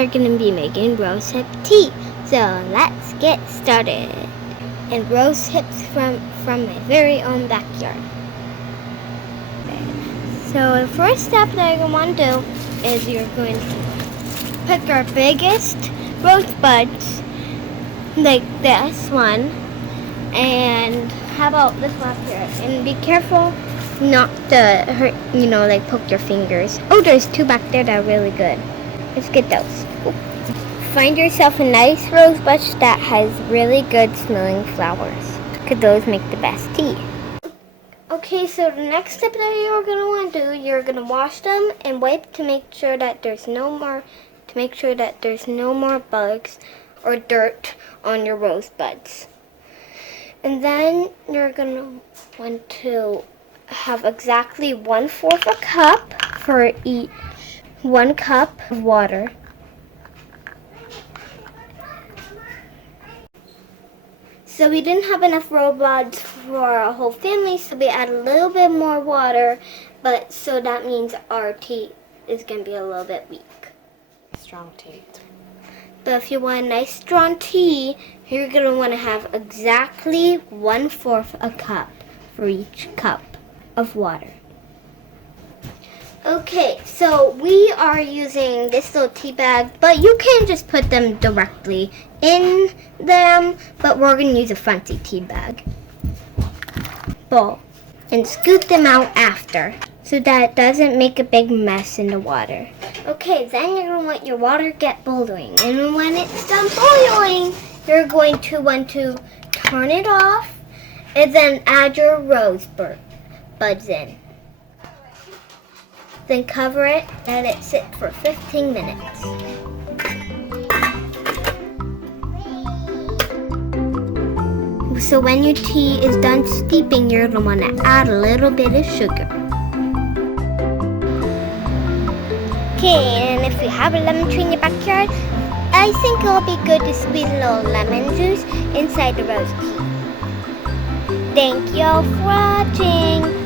are going to be making rose hip tea. So let's get started. And rose hips from my very own backyard. So the first step that you're going to want to do is you're going to pick our biggest rose buds, like this one, and how about this one up here? And be careful not to hurt, like poke your fingers. Oh, there's two back there that are really good. Let's get those. Ooh. Find yourself a nice rose bush that has really good smelling flowers, because those make the best tea. Okay, so the next step that you're going to want to do, you're going to wash them and wipe to make sure that there's no more bugs or dirt on your rose buds. And then you're going to want to have exactly 1/4 a cup for each 1 cup of water. So we didn't have enough rose buds for our whole family, so we add a little bit more water, but so that means our tea is going to be a little bit weak. Strong tea. But if you want a nice strong tea, you're going to want to have exactly 1/4 a cup for each cup of water. Okay, so we are using this little tea bag, but you can just put them directly in them, but we're going to use a fancy tea bag bowl and scoop them out after so that it doesn't make a big mess in the water. Okay, then you're going to let your water get boiling, and when it's done boiling, you're going to want to turn it off and then add your rose buds in. Then cover it and let it sit for 15 minutes. So when your tea is done steeping, you're going to want to add a little bit of sugar. Okay, and if you have a lemon tree in your backyard, I think it'll be good to squeeze a little lemon juice inside the rose tea. Thank you all for watching.